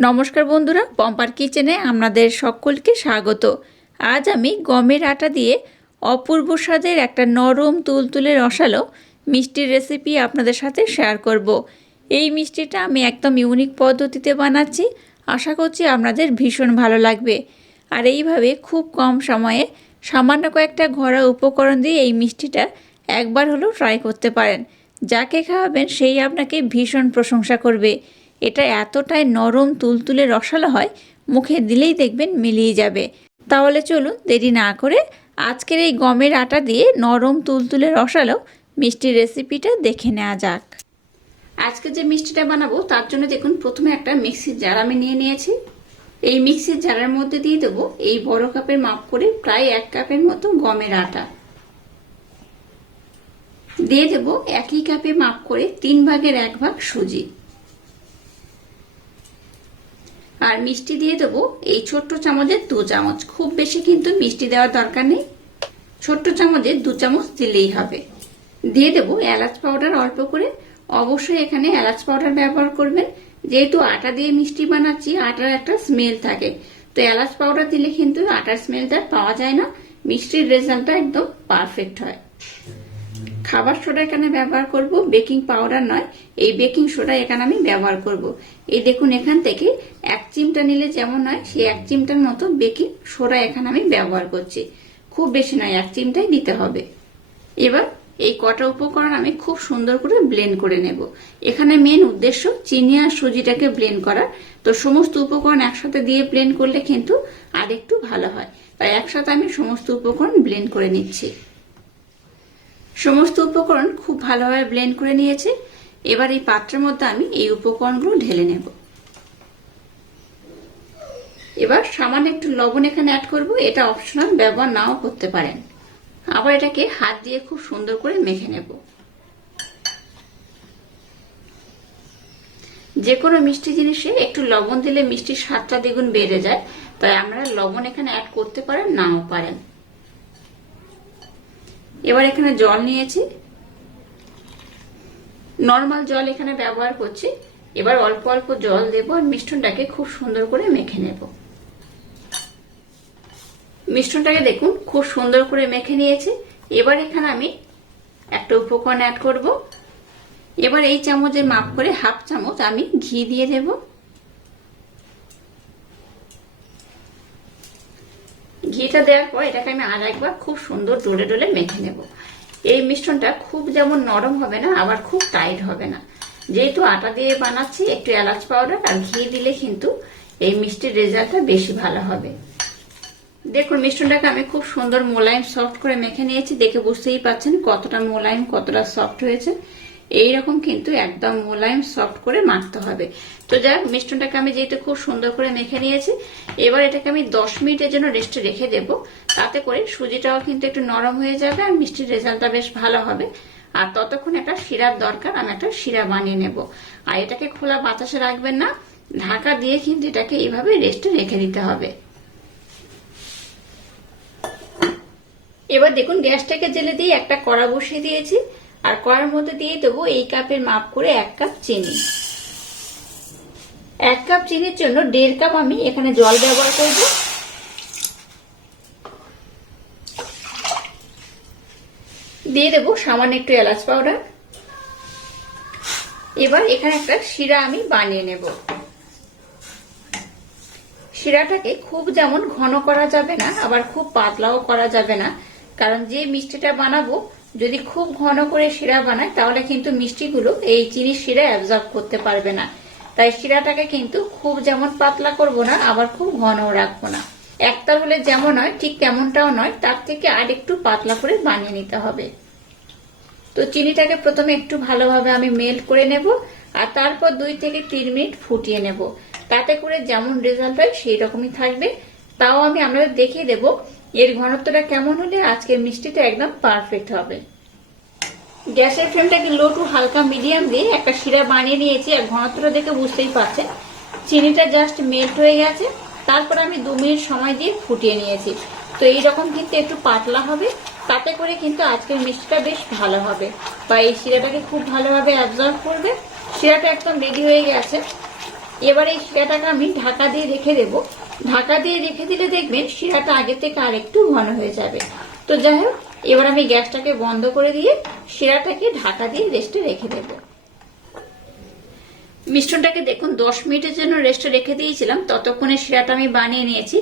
নমস্কার বন্ধুরা, পম্পার কিচেনে আপনাদের সকলকে স্বাগত। আজ আমি গমের আটা দিয়ে অপূর্ব স্বাদের একটা নরম তুলতুলে রসালো মিষ্টির রেসিপি আপনাদের সাথে শেয়ার করব। এই মিষ্টিটা আমি একদম ইউনিক পদ্ধতিতে বানাচ্ছি। আশা করছি আপনাদের ভীষণ ভালো লাগবে। আর এইভাবে খুব কম সময়ে সামান্য কয়েকটা ঘরোয়া উপকরণ দিয়ে এই মিষ্টিটা একবার হলেও ট্রাই করতে পারেন। যাকে খাওয়াবেন সেই আপনাকে ভীষণ প্রশংসা করবে। এটা এতটাই নরম তুলতুলে রসালো হয়, মুখে দিলেই দেখবেন মিলিয়ে যাবে। তাহলে চলুন দেরি না করে আজকের এই গমের আটা দিয়ে নরম তুলতুলে রসালো মিষ্টির রেসিপিটা দেখে নেওয়া যাক। আজকে যে মিষ্টিটা বানাবো, তার জন্য দেখুন প্রথমে একটা মিক্সির জার আমি নিয়ে নিয়েছি। এই মিক্সির জারের মধ্যে দিয়ে দেবো এই বড় কাপের মাপ করে প্রায় এক কাপের মতো গমের আটা। দিয়ে দেব একই কাপে মাপ করে তিন ভাগের এক ভাগ সুজি। আর মিষ্টি দিয়ে দেবো এই ছোট্ট চামচের দু চামচ। খুব বেশি কিন্তু মিষ্টি দেওয়ার দরকার নেই। ছোট্ট চামচের দু চামচ দিলেই হবে। দিয়ে দেবো এলাচ পাউডার অল্প করে। অবশ্যই এখানে এলাচ পাউডার ব্যবহার করবেন। যেহেতু আটা দিয়ে মিষ্টি বানাচ্ছি, আটার একটা স্মেল থাকে। তো এলাচ পাউডার দিলে কিন্তু আটার স্মেলটা পাওয়া যায় না। মিষ্টির রেজাল্টটা একদম পারফেক্ট হয়। খাবার সোডা এখানে ব্যবহার করব, বেকিং পাউডার নয়, এই বেকিং সোডা এখানে আমি ব্যবহার করব। এই দেখুন এখান থেকে এক চিমটা নিলে যেমন হয়, সেই এক চিমটার মতো বেকিং সোডা এখানে আমি ব্যবহার করছি। খুব বেশি নয়, এক চিমটাই দিতে হবে। এবার এই কটা উপকরণ আমি খুব সুন্দর করে ব্লেন্ড করে নেব। এখানে মেন উদ্দেশ্য চিনি আর সুজিটাকে ব্লেন্ড করা তো সমস্ত উপকরণ একসাথে দিয়ে ব্লেন্ড করলে কিন্তু আর একটু ভালো হয়। তাই একসাথে আমি সমস্ত উপকরণ ব্লেন্ড করে নিচ্ছি। সমস্ত উপকরণ খুব ভালোভাবে ব্লেন্ড করে নিয়েছে। এবার এই পাত্রের মধ্যে আমি এই উপকরণগুলো ঢেলে নেব। এবার সামান্য একটু লবণ এখানে অ্যাড করব। এটা অপশনাল ব্যবহার নাও করতে পারেন। আবার এটাকে হাত দিয়ে খুব সুন্দর করে মেখে নেব। যে কোনো মিষ্টি জিনিসে একটু লবণ দিলে মিষ্টির স্বাদটা দ্বিগুণ বেড়ে যায়। তাই আমরা লবণ এখানে অ্যাড করতে পারেন, নাও পারেন। এবার এখানে জল নিয়েছি। নর্মাল জল এখানে ব্যবহার করছি। এবার অল্প অল্প জল দেব আর মিষ্টনটাকে খুব সুন্দর করে মেখে নেব। মিষ্টনটাকে দেখুন, খুব সুন্দর করে মেখে নিয়েছি। এবার এখানে আমি একটা উপকরণ অ্যাড করব। এবার এই চামচের মাপ করে হাফ চামচ আমি ঘি দিয়ে দেবো। ঘিটা দেওয়ার পর এটাকে আমি আর একবার খুব সুন্দর ডলে ডলে মেখে নেব। এই মিশ্রণটা খুব যেমন নরম হবে না, আবার খুব টাইট হবে না। যেহেতু আটা দিয়ে বানাচ্ছি, একটু এলাচ পাউডার আর ঘি দিলে কিন্তু এই মিষ্টির রেজাল্টটা বেশি ভালো হবে। দেখুন, মিশ্রণটাকে আমি খুব সুন্দর মোলায়েম সফট করে মেখে নিয়েছি। দেখে বুঝতেই পাচ্ছেন কতটা মোলায়েম, কতটা সফট হয়েছে। এইরকম কিন্তু একদম মোলায়েম সফট করে মাখতে হবে। তো যাক মিষ্টনটাকে আমি যেহেতু খুব সুন্দর করে মেখে নিয়েছি, এবার এটাকে আমি দশ মিনিটের জন্য রেস্টে রেখে দেব। তাতে করে সুজিটাও কিন্তু একটু নরম হয়ে যাবে আর মিষ্টির রেজাল্টটা বেশ ভালো হবে। আর ততক্ষণ একটা শিরার দরকার, আমি একটা শিরা বানিয়ে নেব। আর এটাকে খোলা বাতাসে রাখবেন না, ঢাকা দিয়ে কিন্তু এটাকে এইভাবে রেস্টে রেখে দিতে হবে। এবার দেখুন, গ্যাসটাকে জেলে দিয়ে একটা কড়া বসিয়ে দিয়েছি। আর কড়ার মধ্যে দিয়ে দেবো এই কাপের মাপ করে এক কাপ চিনি। এক কাপ চিনির জন্য দেড় কাপ আমি এখানে জল ব্যবহার করব। দিয়ে দেবো সামান্য একটু এলাচ পাউডার। এবার এখানে একটা শিরা আমি বানিয়ে নেব। শিরাটাকে খুব যেমন ঘন করা যাবে না, আবার খুব পাতলাও করা যাবে না, কারণ যে মিষ্টিটা বানাবো যদি খুব ঘন করে শিরা বানায়, তাহলে কিন্তু মিষ্টিগুলো এই চিনির শিরা অ্যাবজর্ব করতে পারবে না। তাই শিরাটাকে কিন্তু খুব যেমন পাতলা করব না, আবার খুব ঘনও রাখব না। একতার হলে যেমন হয়, ঠিক তেমনটাও নয়, তার থেকে আর একটু পাতলা করে বানিয়ে নিতে হবে। তো চিনিটাকে প্রথমে একটু ভালোভাবে আমি মেল্ট করে নেব, আর তারপর দুই থেকে তিন মিনিট ফুটিয়ে নেব। তাতে করে যেমন রেজাল্ট হয় সেই রকমই থাকবে। তাও আমি আপনাদের দেখিয়ে দেব এর ঘনত্বটা কেমন হলে আজকের মিষ্টিটা একদম পারফেক্ট হবে? গ্যাসের ফ্লেমটাকে লো টু হালকা মিডিয়াম দিয়ে একটা শিরা বানিয়ে নিয়েছি, আর ঘনত্বটা দেখে বুঝতেই পারছেন। চিনিটা জাস্ট মেল্ট হয়ে গেছে। তারপর আমি দু মিনিট সময় দিয়ে ফুটিয়ে নিয়েছি। তো এইরকম কিন্তু একটু পাতলা হবে। তাতে করে কিন্তু আজকের মিষ্টিটা বেশ ভালো হবে। বা এই শিরাটাকে খুব ভালোভাবে অ্যাবজর্ব করবে। শিরাটা একদম রেডি হয়ে গেছে। এবার এই শিরাটাকে আমি ঢাকা দিয়ে রেখে দেব। ঢাকা দিয়ে রেখে দিলে দেখবেন শিরাটা আগে থেকে আর একটু ঘন হয়ে যাবে। তো যাই হোক, এবার আমি গ্যাসটাকে বন্ধ করে দিয়ে শিরাটাকে ঢাকা দিয়ে রেস্টে রেখে দেবো। মিশ্রণটাকে দেখুন, দশ মিনিটের জন্য রেস্টে রেখে দিয়েছিলাম, ততক্ষণে শিরাটা আমি বানিয়ে নিয়েছি।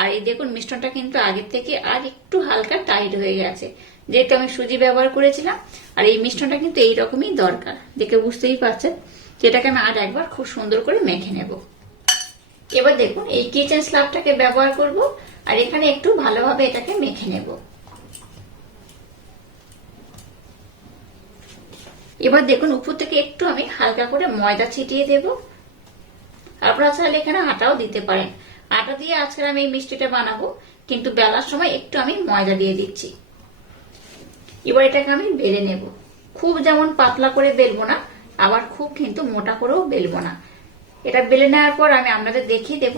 আর এই দেখুন, মিশ্রণটা কিন্তু আগের থেকে আর একটু হালকা টাইট হয়ে গেছে। যেহেতু আমি সুজি ব্যবহার করেছিলাম, আর এই মিশ্রণটা কিন্তু এইরকমই দরকার, দেখে বুঝতেই পারছেন। যেটাকে আমি আর একবার খুব সুন্দর করে মেখে নেব। এবার দেখুন, এই কিচেন স্লাবটাকে ব্যবহার করব, আর এখানে একটু ভালোভাবে এটাকে মেখে নেব। এবার দেখুন, উপর থেকে একটু আমি হালকা করে ময়দা ছিটিয়ে দেব। আপনারা চাইলে এখানে আটাও দিতে পারেন। আটা দিয়ে আজকে আমি এই মিষ্টিটা বানাবো, কিন্তু বেলার সময় একটু আমি ময়দা দিয়ে দিচ্ছি। এবার এটাকে আমি বেলে নেব। খুব যেমন পাতলা করে বেলবো না, আবার খুব কিন্তু মোটা করেও বেলবো না। এটা বেলে নেওয়ার পর আমি আপনাদের দেখিয়ে দেব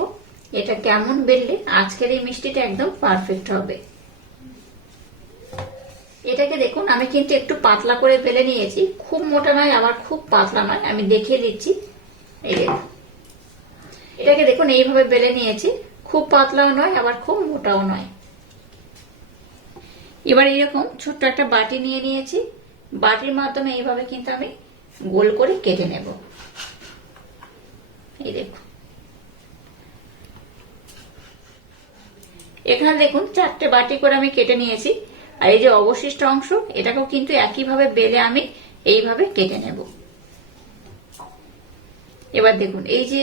এটা কেমন বেললে আজকের এই মিষ্টিটা একদম পারফেক্ট হবে। এটাকে দেখুন, আমি কিন্তু একটু পাতলা করে বেলে নিয়েছি। খুব মোটা নয়, আবার খুব পাতলা নয়। আমি দেখিয়ে দিচ্ছি। এই দেখুন এটাকে দেখুন, এইভাবে বেলে নিয়েছি। খুব পাতলাও নয়, আবার খুব মোটাও নয়। এবার এরকম ছোট্ট একটা বাটি নিয়ে নিয়েছি। বাটির মাধ্যমে এইভাবে কিন্তু আমি গোল করে কেটে নেব। এখানে দেখুন, চারটে বাটি করে আমি কেটে নিয়েছি। আর এই যে অবশিষ্ট অংশ, এটাকেও কিন্তু একইভাবে বেলে আমি এইভাবে কেটে নেব। এবার দেখুন, এই যে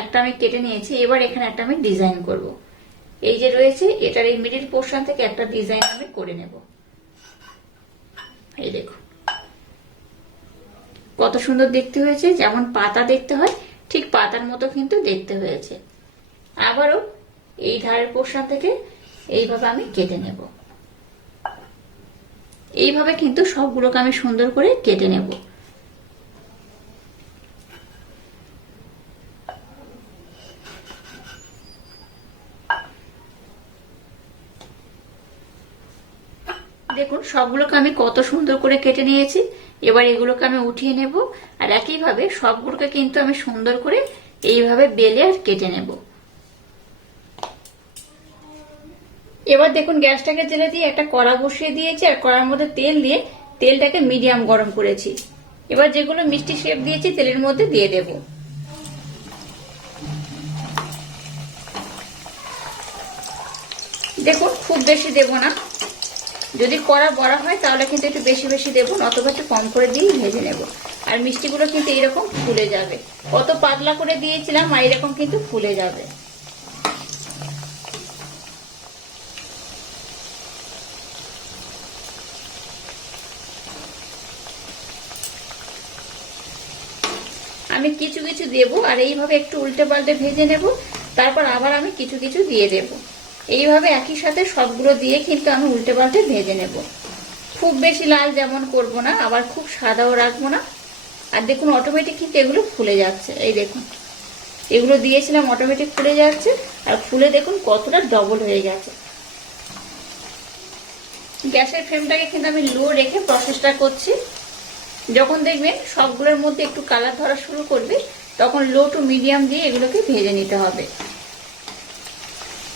একটা আমি কেটে নিয়েছি, এবার এখানে একটা আমি ডিজাইন করব। এই যে রয়েছে, এটার এই মিডিল পোর্শন থেকে একটা ডিজাইন আমি করে নেব। এই দেখুন। কত সুন্দর দেখতে হয়েছে, যেমন পাতা দেখতে হয় ঠিক পাতার মতো কিন্তু দেখতে হয়েছে। আবারও এই ধারের পোর্শন থেকে এইভাবে আমি কেটে নেব। এইভাবে কিন্তু সবগুলোকে আমি সুন্দর করে কেটে নেব। দেখুন, সবগুলোকে আমি কত সুন্দর করে কেটে নিয়েছি। এবার এগুলোকে আমি উঠিয়ে নেব, আর একইভাবে সবগুলোকে কিন্তু আমি সুন্দর করে এইভাবে বেলে আর কেটে নেব। এবার দেখুন গ্যাসটাকে জেলে দিয়ে একটা কড়া বসিয়ে দিয়েছি, আর কড়ার মধ্যে তেল দিয়ে তেলটাকে মিডিয়াম গরম করেছি। এবার যেগুলো মিষ্টি শেপ দিয়েছি, তেলের মধ্যে দিয়ে দেব। দেখুন, খুব বেশি দেব না। যদি কড়া বড় হয়, তাহলে কিন্তু একটু বেশি বেশি দেবো, নতবা একটু কম করে দিয়ে ভেজে নেব। আর মিষ্টিগুলো কিন্তু এরকম ফুলে যাবে। কত পাতলা করে দিয়েছিলাম, আর এরকম কিন্তু ফুলে যাবে। আমি কিছু কিছু দেব, আর এইভাবে একটু উল্টে পাল্টে ভেজে নেব। তারপর আবার আমি কিছু কিছু দিয়ে দেব। এইভাবে একই সাথে সবগুলো দিয়ে কিন্তু আমি উল্টে পাল্টে ভেজে নেব। খুব বেশি লাল যেমন করব না, আবার খুব সাদাও রাখব না। আর দেখুন অটোমেটিক কিন্তু এগুলো ফুলে যাচ্ছে। এই দেখুন, এগুলো দিয়েছিলাম অটোমেটিক ফুলে যাচ্ছে। আর ফুলে দেখুন কতটা ডবল হয়ে গেছে। গ্যাসের ফ্লেমটাকে কিন্তু আমি লো রেখে প্রসেসটা করছি। যখন দেখবেন সবগুলোর মধ্যে একটু কালার ধরা শুরু করবে, তখন লো টু মিডিয়াম দিয়ে এগুলোকে ভেজে নিতে হবে।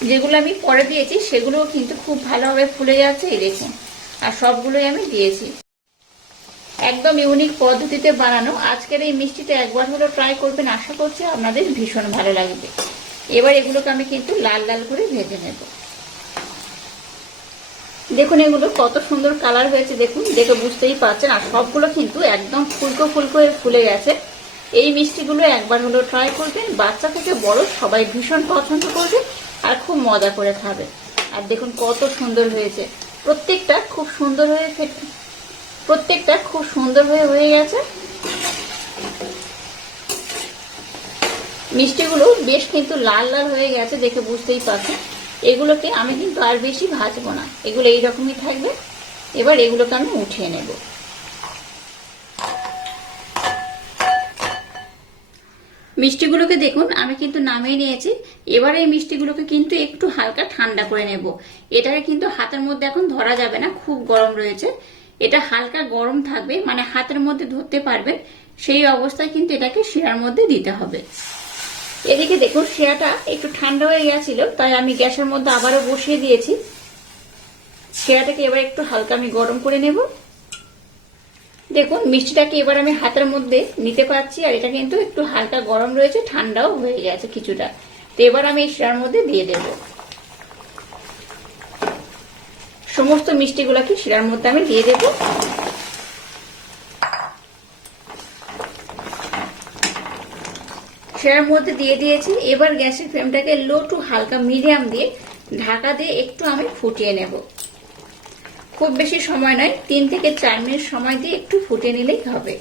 যেগুলো আমি পরে দিয়েছি, সেগুলোও কিন্তু খুব ভালোভাবে ফুলে যাচ্ছে, এই দেখুন। আর সবগুলোই আমি দিয়েছি। একদম ইউনিক পদ্ধতিতে বানানো। আজকের এই মিষ্টিটা একবার হলো ট্রাই করবেন, আশা করছি আপনাদের ভীষণ ভালো লাগবে। এবার এগুলোকে আমি কিন্তু লাল লাল করে ভেজে নেব। দেখুন এগুলো কত সুন্দর কালার হয়েছে, দেখুন, দেখে বুঝতেই পারছেন। আর সবগুলো কিন্তু একদম ফুলকো ফুলকো ফুলে গেছে। এই মিষ্টিগুলো একবার হলো ট্রাই করবেন। বাচ্চা থেকে বড় সবাই ভীষণ পছন্দ করবে। আর খুব মজা করে খাবে। আর দেখুন কত সুন্দর হয়েছে। প্রত্যেকটা খুব সুন্দর হয়ে প্রত্যেকটা খুব সুন্দর হয়ে হয়ে গেছে। মিষ্টিগুলো বেশ কিন্তু লাল লাল হয়ে গেছে দেখে বুঝতেই পারছেন। এগুলোকে আমি কিন্তু আর বেশি ভাজবো না। এগুলো এইরকমই থাকবে। এবার এগুলোকে আমি উঠিয়ে নেব। মিষ্টিগুলোকে দেখুন, আমি কিন্তু নামিয়ে নিয়েছি। এবার এই মিষ্টিগুলোকে কিন্তু একটু হালকা ঠান্ডা করে নেব। এটাকে কিন্তু হাতের মধ্যে এখন ধরা যাবে না, খুব গরম রয়েছে। এটা হালকা গরম থাকবে মানে হাতের মধ্যে ধরতে পারবেন, সেই অবস্থায় কিন্তু এটাকে শিরার মধ্যে দিতে হবে। এদিকে দেখুন, শিরাটা একটু ঠান্ডা হয়ে গেছিল, তাই আমি গ্যাসের মধ্যে আবারও বসিয়ে দিয়েছি। শিরাটাকে এবার একটু হালকা আমি গরম করে নেব। দেখুন, মিষ্টিটাকে এবার আমি হাতের মধ্যে নিতে পারছি, আর এটা কিন্তু একটু হালকা গরম রয়েছে, ঠান্ডাও হয়ে গেছে কিছুটা। তো এবার আমি এই শিরার মধ্যে দিয়ে দেব। সমস্ত মিষ্টিগুলোকে শিরার মধ্যে আমি দিয়ে দেব। শিরার মধ্যে দিয়ে দিয়েছি। এবার গ্যাসের ফ্লেমটাকে লো টু হালকা মিডিয়াম দিয়ে ঢাকা দিয়ে একটু আমি ফুটিয়ে নেব। খুব বেশি সময় নয়, তিন থেকে চার মিনিট সময় দিয়ে একটু ফুটে নিলেই হবে।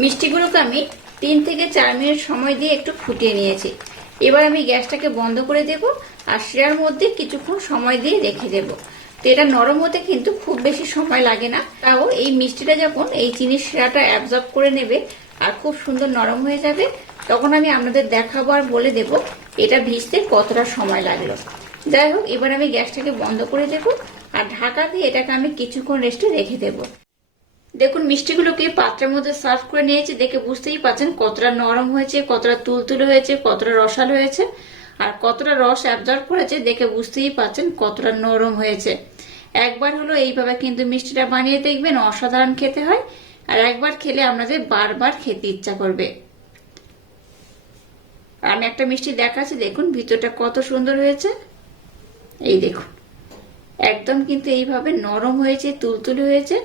মিষ্টিগুলোকে আমি তিন থেকে চার মিনিট সময় দিয়ে একটু ফুটিয়ে নিয়েছি। এবার আমি গ্যাসটাকে বন্ধ করে দেব আর শিরার মধ্যে কিছুক্ষণ সময় দিয়ে রেখে দেব। তো এটা নরম হতে কিন্তু খুব বেশি সময় লাগে না। তাও এই মিষ্টিটা যখন এই চিনির শিরাটা অ্যাবজর্ব করে নেবে আর খুব সুন্দর নরম হয়ে যাবে, তখন আমি আপনাদের দেখাবো আর বলে দেব এটা ভিজতে কতটা সময় লাগল। যাই হোক, এবার আমি গ্যাসটাকে বন্ধ করে দেব আর ঢাকা দিয়ে এটাকে আমি কিছুক্ষণ রেস্টে রেখে দেব। দেখুন মিষ্টিগুলোকে পাত্রের মধ্যে সার্ভ করে নিয়েছি, দেখে বুঝতেই পারছেন কতটা নরম হয়েছে, কতটা তুলতুলে হয়েছে, কতটা রসাল হয়েছে আর কতটা রস অ্যাবজর্ব করেছে, দেখে বুঝতেই পারছেন কতটা নরম হয়েছে। একবার হলো এইভাবে কিন্তু মিষ্টিটা বানিয়ে দেখবেন, অসাধারণ খেতে হয় আর একবার খেলে আপনাদের বারবার খেতে ইচ্ছা করবে। আমি একটা মিষ্টি দেখাচ্ছি, দেখুন ভিতরটা কত সুন্দর হয়েছে। এই দেখুন। একদম কিন্তু এইভাবে নরম হয়েছে, তুলতুলে হয়েছে,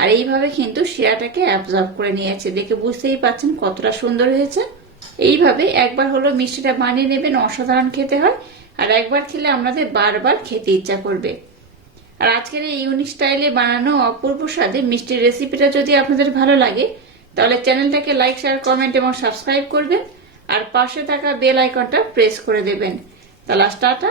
আর এইভাবে কিন্তু শিরাটাকে অ্যাবজর্ব করে নিয়েছে। দেখে বুঝতেই পাচ্ছেন কতটা সুন্দর হয়েছে। এইভাবে একবার হলো মিষ্টিটা বানিয়ে নেবেন, অসাধারণ খেতে হয়। আর একবার খেলে আমাদের বারবার খেতে ইচ্ছা করবে। আর আজকের এই ইউনিক স্টাইলে বানানো অপূর্ব স্বাদে মিষ্টির রেসিপিটা যদি আপনাদের ভালো লাগে, তাহলে চ্যানেলটাকে লাইক শেয়ার কমেন্ট এবং সাবস্ক্রাইব করবেন। আর পাশে থাকা বেল আইকনটা প্রেস করে দেবেন। তাহলে টাটা।